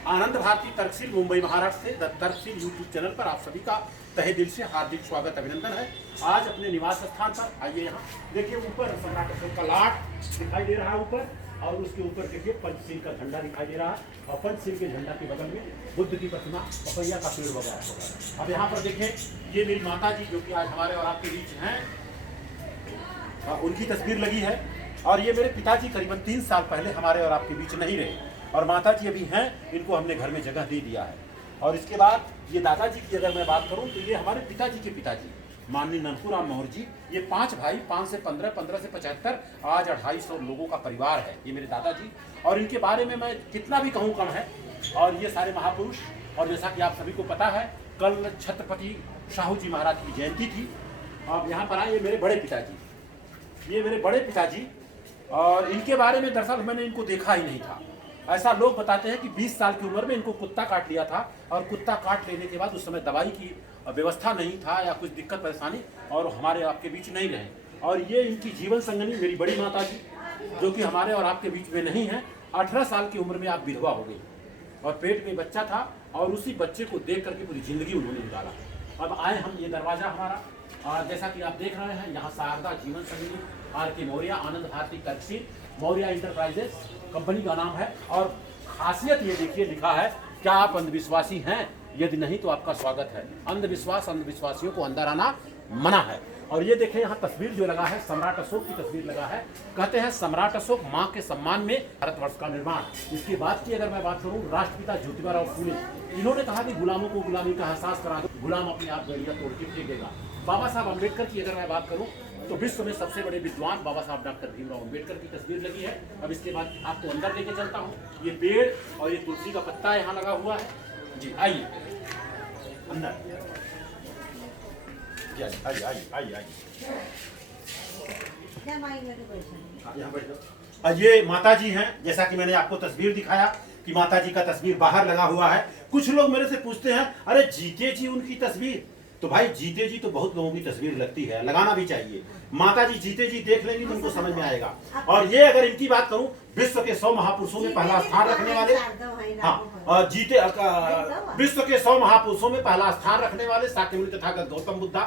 आनंद भारती तर्कशील मुंबई महाराष्ट्र से the तर्कशील YouTube channel पर आप सभी का तहे दिल से हार्दिक स्वागत अभिनंदन है। आज अपने निवास स्थान पर आइए। यहाँ देखिए ऊपर सम्राट अशोक का लाट दिखाई दे रहा है ऊपर, और उसके ऊपर देखिए पंचशील का झंडा दिखाई दे रहा है, और पंचशील के झंडा के बगल में बुद्ध की प्रतिमा, पपैया का पेड़ वगैरह होगा। अब यहाँ पर देखें, ये मेरी माता जी जो कि आज हमारे और आपके बीच हैं, उनकी तस्वीर लगी है। और ये मेरे पिताजी करीबन 3 साल पहले हमारे और आपके बीच नहीं रहे, और माता जी अभी हैं, इनको हमने घर में जगह दे दिया है। और इसके बाद ये दादाजी की अगर मैं बात करूं तो ये हमारे पिताजी के पिताजी माननीय ननकूराम मौर्य जी। ये 5 भाई, 5 से 15, 15 से 75, आज 250 लोगों का परिवार है ये मेरे दादाजी। और इनके बारे में मैं कितना भी कहूँ कम है। और ये सारे महापुरुष, और जैसा कि आप सभी को पता है, कल छत्रपति शाहू जी महाराज की जयंती थी। अब यहाँ पर आए ये मेरे बड़े पिताजी, ये मेरे बड़े पिताजी, और इनके बारे में दरअसल मैंने इनको देखा ही नहीं था। ऐसा लोग बताते हैं कि 20 साल की उम्र में इनको कुत्ता काट लिया था, और कुत्ता काट लेने के बाद उस समय दवाई की व्यवस्था नहीं था या कुछ दिक्कत परेशानी, और हमारे आपके बीच नहीं रहे। और ये इनकी जीवन संगनी मेरी बड़ी माता जी, जो कि हमारे और आपके बीच में नहीं है। 18 साल की उम्र में आप विधवा हो गई, और पेट में बच्चा था, और उसी बच्चे को देख करके पूरी जिंदगी उन्होंने निकाला। अब आए हम, ये दरवाजा हमारा, और जैसा कि आप देख रहे हैं, यहाँ शारदा जीवन संगनी आर.के. मौर्य, आनंद भारती तर्कशील मौर्य इंटरप्राइजेस कंपनी का नाम है। और खासियत ये देखिए, लिखा है, क्या आप अंधविश्वासी हैं? यदि नहीं तो आपका स्वागत है। अंधविश्वास, अंधविश्वासियों को अंदर आना मना है। और ये देखें, यहाँ तस्वीर जो लगा है, सम्राट अशोक की तस्वीर लगा है। कहते हैं सम्राट अशोक माँ के सम्मान में भारतवर्ष का निर्माण। इसके बाद की अगर मैं बात करूँ, राष्ट्रपिता ज्योतिबा फुले, इन्होंने कहा कि गुलामों को गुलामी का एहसास करा दो, गुलाम अपने आप गड़िया तोड़ के फेंकेगा। बाबा साहब अम्बेडकर की अगर मैं बात करूं तो विश्व में सबसे बड़े विद्वान बाबा साहब डॉक्टर भीमराव अम्बेडकर की तस्वीर लगी है। अब इसके बाद आपको अंदर लेके चलता हूं। ये पेड़ और ये तुलसी का पत्ता यहाँ लगा हुआ है जी। आइए अंदर, आइए आइए आइए आइए, यहाँ बैठ जाओ। ये माता जी हैं, जैसा कि मैंने आपको तस्वीर दिखाया कि माता जी का तस्वीर बाहर लगा हुआ है। कुछ लोग मेरे से पूछते हैं, अरे जीते जी उनकी तस्वीर, तो भाई जीते जी तो बहुत लोगों की तस्वीर लगती है, लगाना भी चाहिए। माता जी जीते जी देख लेंगी तो उनको समझ में आएगा। और ये अगर इनकी बात करूं, विश्व के 100 महापुरुषों में पहला स्थान रखने वाले, हाँ जीते, विश्व के 100 महापुरुषों में पहला स्थान रखने वाले शाक्यमुनि तथागत गौतम बुद्धा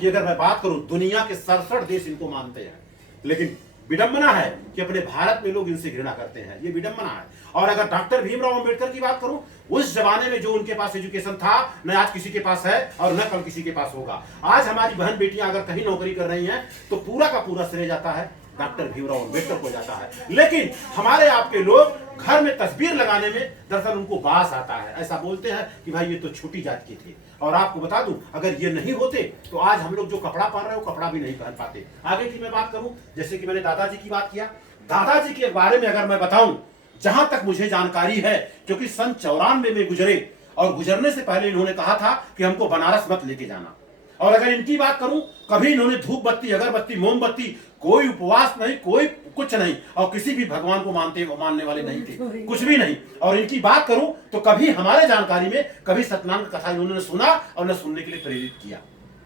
की अगर मैं बात करूं, दुनिया के 67 देश इनको मानते हैं। लेकिन विडंबना है कि अपने भारत में लोग इनसे घृणा करते हैं, ये विडंबना है। और अगर डॉक्टर भीमराव अंबेडकर की बात करूं, उस जमाने में जो उनके पास एजुकेशन था, न आज किसी के पास है और न कल किसी के पास होगा। आज हमारी बहन बेटियां अगर कहीं नौकरी कर रही हैं तो पूरा का पूरा श्रेय जाता है डॉक्टर भीमराव अंबेडकर को जाता है। लेकिन हमारे आपके लोग घर में तस्वीर लगाने में दरअसल उनको बास आता है। ऐसा बोलते हैं कि भाई ये तो छोटी जात के थे। और आपको बता दूं, अगर ये नहीं होते तो आज हम लोग जो कपड़ा पहन रहे हो, कपड़ा भी नहीं पहन पाते। आगे की मैं बात करूं, जैसे कि मैंने दादाजी की बात किया, दादाजी के बारे में अगर मैं बताऊं, जहां तक मुझे जानकारी है, क्योंकि सन 94 में गुजरे, और गुजरने से पहले इन्होंने कहा था कि हमको बनारस मत लेके जाना। और अगर इनकी बात करूं, कभी इन्होंने धूप बत्ती, अगरबत्ती, मोमबत्ती, कोई उपवास नहीं, कोई कुछ नहीं, और किसी भी भगवान को मानने वाले नहीं थे, कुछ भी नहीं। और इनकी बात करूं तो कभी हमारे जानकारी में कभी सत्यनारायण कथा इन्होंने सुना और न सुनने के लिए प्रेरित किया।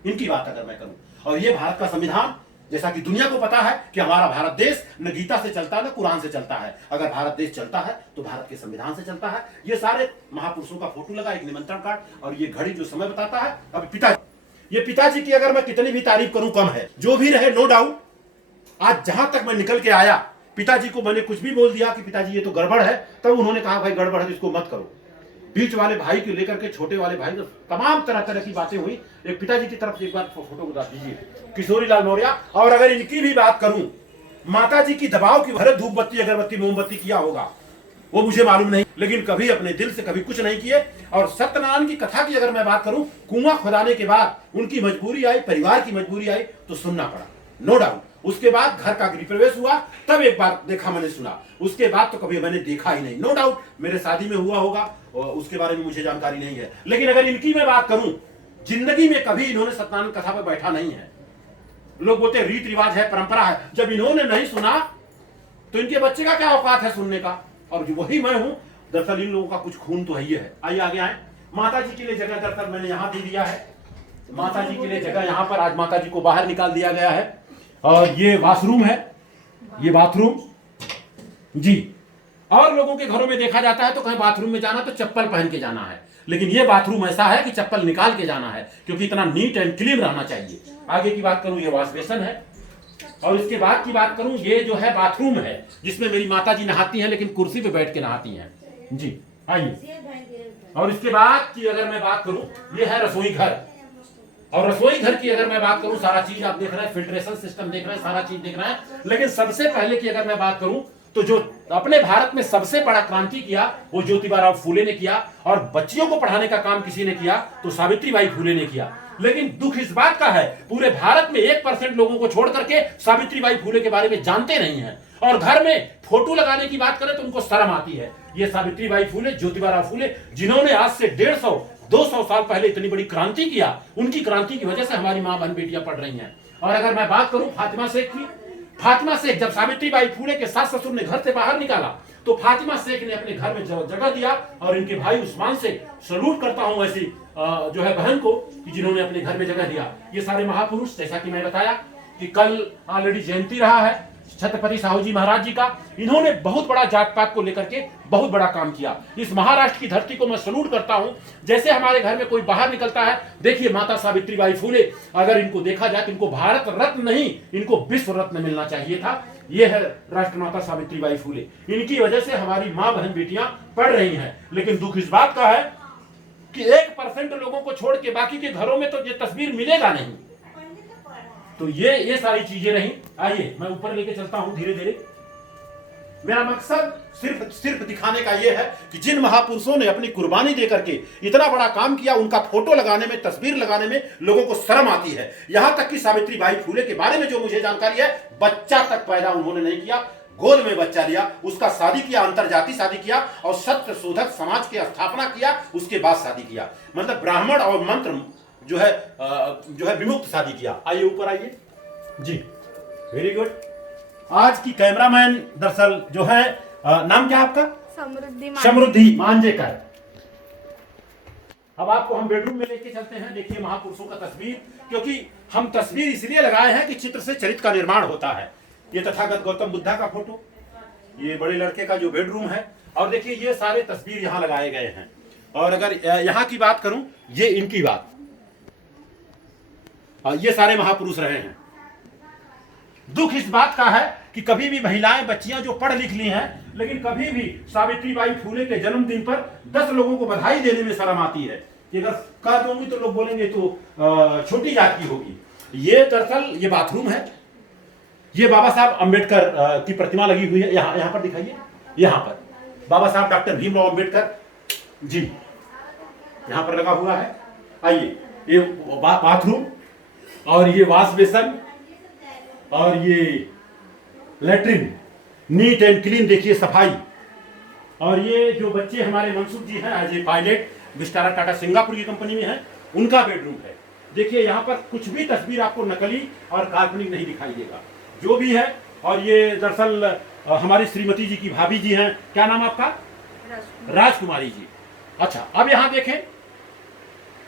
इनकी बात अगर मैं करूं, और ये भारत का संविधान, जैसा कि दुनिया को पता है कि हमारा भारत देश न गीता से चलता है न कुरान से चलता है। अगर भारत देश चलता है तो भारत के संविधान से चलता है। ये सारे महापुरुषों का फोटो लगा, एक निमंत्रण कार्ड, और ये घड़ी जो समय बताता है। अब पिताजी, ये पिताजी की अगर मैं कितनी भी तारीफ करूं कम है। जो भी रहे, नो डाउट, आज जहां तक मैं निकल के आया, पिताजी को मैंने कुछ भी बोल दिया कि पिताजी ये तो गड़बड़ है, तब उन्होंने कहा भाई गड़बड़ है तो इसको मत करो। बीच वाले भाई को लेकर के छोटे वाले भाई, तो तमाम तरह तरह की बातें हुई। एक पिताजी की तरफ से एक बार फोटो बता दीजिए, किशोरी लाल मौर्य। और अगर इनकी भी बात करूं, माता जी की दबाव की भरे धूप बत्ती, अगरबत्ती, मोमबत्ती किया होगा वो मुझे मालूम नहीं, लेकिन कभी अपने दिल से कभी कुछ नहीं किए। और सत्यनारायण की कथा की अगर मैं बात करूं, कुआं खुदाने के बाद उनकी मजबूरी आई, परिवार की मजबूरी आई, तो सुनना पड़ा, नो डाउट। उसके बाद घर का गृह प्रवेश हुआ, तब एक बार देखा, मैंने सुना। उसके बाद तो कभी मैंने देखा ही नहीं। नो डाउट मेरे शादी में हुआ होगा, और उसके बारे में मुझे जानकारी नहीं है। लेकिन अगर इनकी मैं बात करूं, जिंदगी में कभी इन्होंने सत्यनारायण कथा पर बैठा नहीं है। लोग बोलते हैं रीत रिवाज है, परंपरा है। जब इन्होंने नहीं सुना तो इनके बच्चे का क्या औकात है सुनने का? और वही मैं हूं। दरअसल इन लोगों का कुछ खून तो है ही है। आइए आगे आए। माता जी के लिए जगह दरअसल मैंने यहाँ दे दिया है। माता जी के लिए जगह यहाँ पर, आज माता जी को बाहर निकाल दिया गया है। और ये वॉशरूम है, ये बाथरूम जी। और लोगों के घरों में देखा जाता है तो कहीं बाथरूम में जाना तो चप्पल पहन के जाना है, लेकिन ये बाथरूम ऐसा है कि चप्पल निकाल के जाना है, क्योंकि इतना नीट एंड क्लीन रहना चाहिए। आगे की बात करूं, ये वॉश बेसन है, और इसके बाद की बात करूं, ये जो है बाथरूम है जिसमें मेरी माता जी नहाती हैं, लेकिन कुर्सी पे बैठ के नहाती हैं जी। आइए, और इसके बाद की अगर मैं बात करूं, ये है रसोई घर, और रसोई घर की अगर मैं बात करूं, सारा चीज आप देख रहे हैं, फिल्ट्रेशन सिस्टम देख रहे हैं, सारा चीज देख रहे हैं। लेकिन सबसे पहले की अगर मैं बात करूं तो जो अपने भारत में सबसे बड़ा क्रांति किया वो ज्योतिबा फूले ने किया, और बच्चियों को पढ़ाने का काम किसी ने किया तो सावित्रीबाई फूले ने किया। लेकिन दुख इस बात का है, पूरे भारत में 1% लोगों को छोड़ करके सावित्रीबाई फूले के बारे में जानते नहीं हैं, और घर में फोटो लगाने की बात करें तो उनको शर्म आती है। ये सावित्रीबाई फूले, ज्योतिबा फूले, जिन्होंने आज से 150-200 साल पहले इतनी बड़ी क्रांति किया, उनकी क्रांति की वजह से हमारी मां बहन बेटियां पढ़ रही हैं। और अगर मैं बात करूं फातिमा शेख की, फातिमा शेख जब सावित्रीबाई फूले के सास ससुर ने घर से बाहर निकाला तो फातिमा शेख ने अपने घर में जगह दिया, और इनके भाई उस्मान से सलूट करता हूं ऐसी जो है बहन को कि जिन्होंने अपने घर में जगह दिया। ये सारे महापुरुष, जैसा कि मैं बताया कि कल ऑलरेडी जयंती रहा है छत्रपति साहू जी महाराज जी का, इन्होंने बहुत बड़ा जात पात को लेकर के बहुत बड़ा काम किया। इस महाराष्ट्र की धरती को मैं सलूट करता हूं। जैसे हमारे घर में कोई बाहर निकलता है, देखिए माता सावित्रीबाई फूले, अगर इनको देखा जाए तो इनको भारत रत्न नहीं, इनको विश्व रत्न मिलना चाहिए था। ये है राष्ट्रमाता सावित्रीबाई फूले, इनकी वजह से हमारी मां बहन बेटियां पढ़ रही हैं। लेकिन दुख इस बात का है कि 1% लोगों को छोड़ के बाकी के घरों में तो ये तस्वीर मिलेगा नहीं। तो ये सारी चीजें रही। आइए मैं ऊपर लेके चलता हूं धीरे धीरे। मेरा मकसद सिर्फ दिखाने का यह है कि जिन महापुरुषों ने अपनी कुर्बानी देकर के इतना बड़ा काम किया, उनका फोटो लगाने में, तस्वीर लगाने में लोगों को शर्म आती है। यहां तक कि सावित्रीबाई फूले के बारे में जो मुझे जानकारी है, बच्चा तक पैदा उन्होंने नहीं किया, गोद में बच्चा लिया, उसका शादी किया, अंतरजाति शादी किया, और सत्य शोधक समाज की स्थापना किया, उसके बाद शादी किया। मतलब ब्राह्मण और मंत्र जो है विमुक्त शादी किया। आइए ऊपर आइए जी, वेरी गुड। आज की कैमरामैन दरअसल जो है नाम क्या है आपका? समृद्धि मांजेकर। अब आपको हम बेडरूम में लेके चलते हैं। देखिए महापुरुषों का तस्वीर, क्योंकि हम तस्वीर इसलिए लगाए हैं कि चित्र से चरित्र का निर्माण होता है। ये तथागत गौतम बुद्धा का फोटो, ये बड़े लड़के का जो बेडरूम है, और देखिए ये सारे तस्वीर यहाँ लगाए गए हैं। और अगर यहाँ की बात करूं, ये इनकी बात, ये सारे महापुरुष रहे हैं। दुख इस बात का है कि कभी भी महिलाएं, बच्चियां जो पढ़ लिख ली हैं, लेकिन कभी भी सावित्रीबाई फूले के जन्मदिन पर 10 लोगों को बधाई देने में शर्म आती है कि अगर कह दूंगी तो लोग बोलेंगे तो छोटी जात की होगी। ये दरअसल ये बाथरूम है, ये बाबा साहब अंबेडकर की प्रतिमा लगी हुई है। यहाँ पर दिखाइए, यहाँ पर बाबा साहब डॉक्टर भीमराव अंबेडकर जी यहाँ पर लगा हुआ है। आइए, ये बाथरूम, और ये वॉश बेसन, और ये लेट्रिन, नीट एंड क्लीन, देखिए सफाई। और ये जो बच्चे हमारे मनसुख जी हैं, as a pilot Vistara Tata Singapore की कंपनी में है, उनका बेडरूम है। देखिए यहाँ पर कुछ भी तस्वीर आपको नकली और काल्पनिक नहीं दिखाई देगा, जो भी है। और ये दरअसल हमारी श्रीमती जी की भाभी जी हैं, क्या नाम आपका? राजकुमारी जी। अच्छा, अब यहाँ देखें,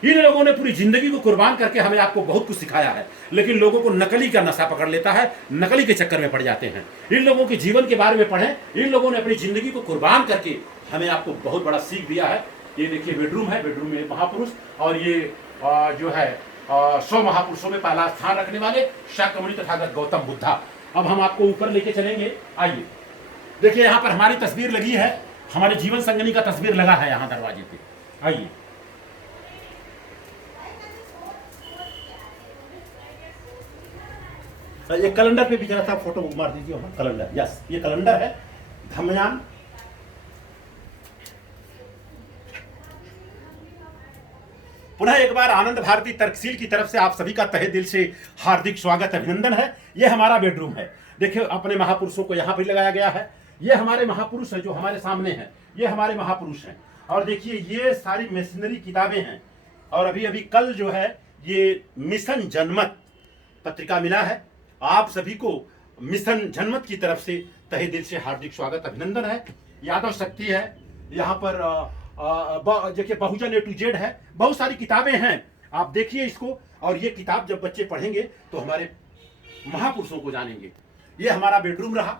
इन लोगों ने पूरी जिंदगी को कुर्बान करके हमें आपको बहुत कुछ सिखाया है, लेकिन लोगों को नकली का नशा पकड़ लेता है, नकली के चक्कर में पड़ जाते हैं। इन लोगों के जीवन के बारे में पढ़ें, इन लोगों ने अपनी जिंदगी को कुर्बान करके हमें आपको बहुत बड़ा सीख दिया है। ये देखिए बेडरूम है, बेडरूम में महापुरुष, और ये जो है 100 महापुरुषों में पहला स्थान रखने वाले शाक्यमुनि तथागत गौतम बुद्धा। अब हम आपको ऊपर लेके चलेंगे। आइए देखिए, यहाँ पर हमारी तस्वीर लगी है, हमारे जीवन संगनी का तस्वीर लगा है यहाँ दरवाजे पे। आइए, ये कैलेंडर पे भी जरा सा फोटो मार दीजिए। कैलेंडर, यस, ये कैलेंडर है धमयान। पुनः एक बार आनंद भारती तर्कशील की तरफ से आप सभी का तहे दिल से हार्दिक स्वागत, अभिनंदन है। ये हमारा बेडरूम है। देखिए अपने महापुरुषों को यहाँ पर लगाया गया है। ये हमारे महापुरुष हैं जो हमारे सामने हैं, ये हमारे महापुरुष हैं। और देखिए ये सारी मिशनरी किताबें हैं। और अभी अभी कल जो है ये मिशन जनमत पत्रिका मिला है। आप सभी को मिशन जनमत की तरफ से तहे दिल से हार्दिक स्वागत, अभिनंदन है। यादव शक्ति है यहाँ पर, देखिए बहुजन A to Z है, बहुत सारी किताबें हैं, आप देखिए इसको। और ये किताब जब बच्चे पढ़ेंगे तो हमारे महापुरुषों को जानेंगे। ये हमारा बेडरूम रहा।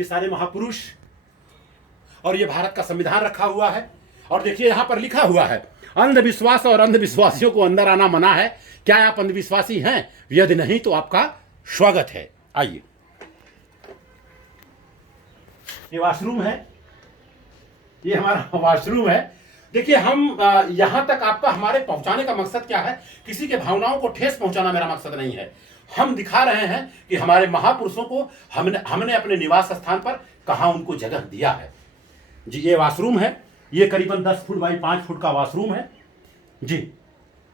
ये सारे महापुरुष, और ये भारत का संविधान रखा हुआ है। और देखिए यहां पर लिखा हुआ है, अंधविश्वास और अंधविश्वासियों को अंदर आना मना है। क्या आप अंधविश्वासी हैं? यदि नहीं तो आपका स्वागत है। आइए, ये वॉशरूम है, ये हमारा वॉशरूम है। देखिए हम यहां तक आपका हमारे पहुंचाने का मकसद क्या है? किसी के भावनाओं को ठेस पहुंचाना मेरा मकसद नहीं है। हम दिखा रहे हैं कि हमारे महापुरुषों को हमने अपने निवास स्थान पर कहां उनको जगह दिया है। जी, ये वॉशरूम है, ये करीबन 10 फुट बाई 5 फुट का वॉशरूम है जी।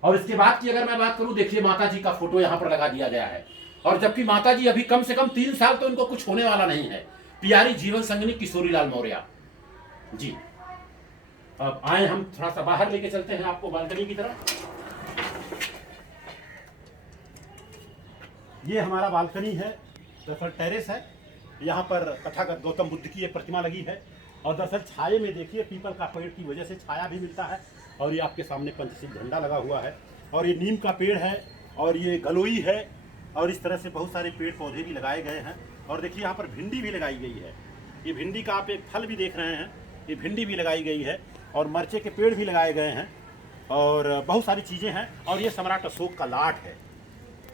और इसके बाद की अगर मैं बात करूं, देखिए माता जी का फोटो यहां पर लगा दिया गया है। और जबकि माता जी अभी कम से कम 3 साल तो इनको कुछ होने वाला नहीं है। प्यारी जीवन संगिनी किशोरीलाल मौर्य जी। अब आए हम थोड़ा सा बाहर लेके चलते हैं आपको बालकनी की तरफ। ये हमारा बालकनी है, दरअसल टेरेस है। यहाँ पर तथागत गौतम बुद्ध की एक प्रतिमा लगी है। और दरअसल छाये में देखिए पीपल का पेड़ की वजह से छाया भी मिलता है। और ये आपके सामने पंचशील झंडा लगा हुआ है। और ये नीम का पेड़ है, और ये गलोई है, और इस तरह से बहुत सारे पेड़ पौधे भी लगाए गए हैं। और देखिए यहाँ पर भिंडी भी लगाई गई है। ये भिंडी का आप एक फल भी देख रहे हैं, ये भिंडी भी लगाई गई है। और मरचे के पेड़ भी लगाए गए हैं, और बहुत सारी चीज़ें हैं। और ये सम्राट अशोक का लाट है।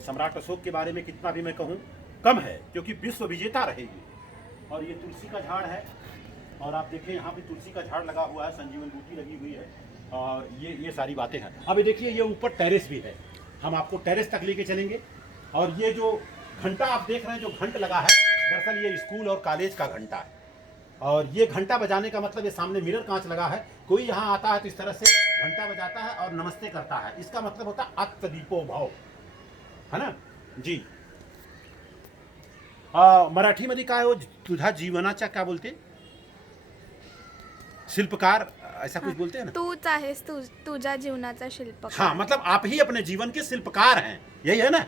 सम्राट अशोक के बारे में कितना भी मैं कहूँ कम है, क्योंकि विश्व विजेता रहेगी। और ये तुलसी का झाड़ है, और आप देखें यहाँ पे तुलसी का झाड़ लगा हुआ है, संजीवन बूटी लगी हुई है। और ये सारी बातें हैं। अभी देखिए ये ऊपर टेरेस भी है, हम आपको टेरेस तक लेके चलेंगे। और ये जो घंटा आप देख रहे हैं, जो घंट लगा है, दरअसल ये स्कूल और कॉलेज का घंटा है। और ये घंटा बजाने का मतलब, ये सामने मिरर कांच लगा है, कोई यहाँ आता है तो इस तरह से घंटा बजाता है और नमस्ते करता है। इसका मतलब होता है अत्तदीपो भव, है ना जी। मराठी मध्ये काय हो, तुझा जीवनाचा क्या बोलते, शिल्पकार ऐसा कुछ बोलते हैं ना। तूच आहेस तुझ्या जीवनाचा शिल्पकार। हाँ, मतलब आप ही अपने जीवन के शिल्पकार हैं, यही है ना।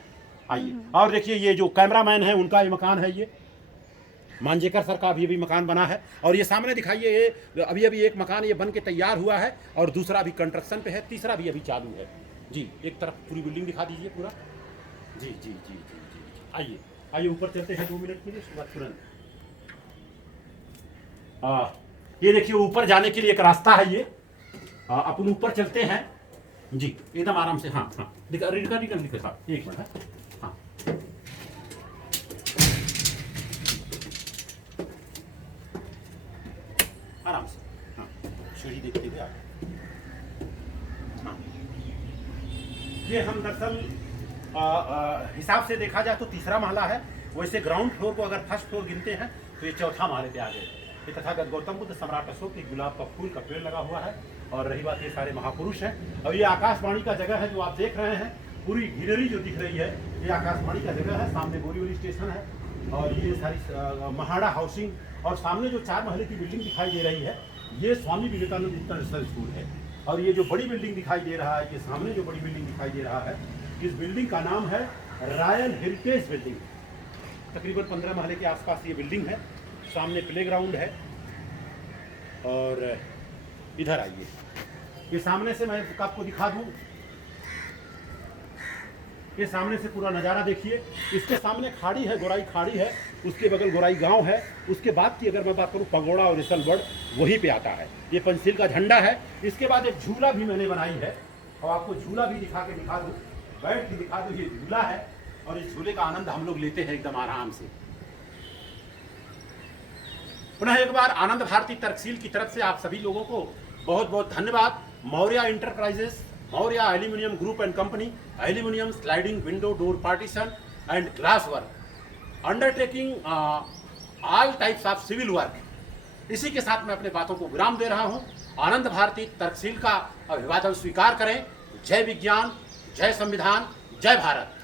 आइए, और देखिए ये जो कैमरामैन है उनका ये मकान है, ये मांजेकर सर का अभी मकान बना है। और ये सामने दिखाइए, ये अभी एक मकान ये बन के तैयार हुआ है, और दूसरा अभी कंस्ट्रक्शन पे है, तीसरा भी अभी चालू है जी। एक तरफ पूरी बिल्डिंग दिखा दीजिए पूरा जी जी जी जी जी। आइए आइए ऊपर चलते हैं 2 मिनट के लिए, उसके बाद तुरंत। ये देखिए ऊपर जाने के लिए एक रास्ता है, ये अपन ऊपर चलते हैं जी, एकदम आराम से। हाँ हाँ, दिखा साहब, एक मिनट है। हाँ, आराम से। हाँ, सीढ़ी देखते हुए आगे। हाँ, ये हम दरअसल हिसाब से देखा जाए तो तीसरा महला है। वैसे ग्राउंड फ्लोर को अगर फर्स्ट फ्लोर गिनते हैं तो ये चौथा महले पे आ गए। ये तथागत गौतम बुद्ध, सम्राट अशोक, एक गुलाब का फूल का पेड़ लगा हुआ है। और रही बात, ये सारे महापुरुष हैं। और ये आकाशवाणी का जगह है जो आप देख रहे हैं, पूरी ग्रीनरी जो दिख रही है, ये आकाशवाणी का जगह है। सामने बोरीवली स्टेशन है, और ये सारी महाड़ा हाउसिंग, और सामने जो 4 महले की बिल्डिंग दिखाई दे रही है, ये स्वामी विवेकानंद इंटरनेशनल स्कूल है। और ये जो बड़ी बिल्डिंग दिखाई दे रहा है, ये सामने जो बड़ी बिल्डिंग दिखाई दे रहा है, इस बिल्डिंग का नाम है रॉयल हेरिटेज बिल्डिंग। तकरीबन 15 महले के आसपास ये बिल्डिंग है। सामने प्लेग्राउंड है। और इधर आइए, ये सामने से मैं आपको दिखा दूं, ये सामने से पूरा नज़ारा देखिए। इसके सामने खाड़ी है, गोराई खाड़ी है, उसके बगल गोराई गांव है। उसके बाद की अगर मैं बात करूं, पगोड़ा और रिसलगढ़ वहीं पे आता है। ये पंचशील का झंडा है। इसके बाद एक झूला भी मैंने बनाई है, और आपको झूला भी दिखा दूं, बैठ के दिखा दूं। ये झूला है, और इस झूले का आनंद हम लोग लेते हैं एकदम आराम से। पुनः एक बार आनंद भारती तर्कशील की तरफ से आप सभी लोगों को बहुत बहुत धन्यवाद। Maurya enterprises, Maurya aluminium group and company, aluminium sliding window door partition and glass work, undertaking all types of civil work. इसी के साथ मैं अपने बातों को विराम दे रहा हूं। आनंद भारती तर्कशील का अभिवादन स्वीकार करें। जय विज्ञान, जय संविधान, जय भारत।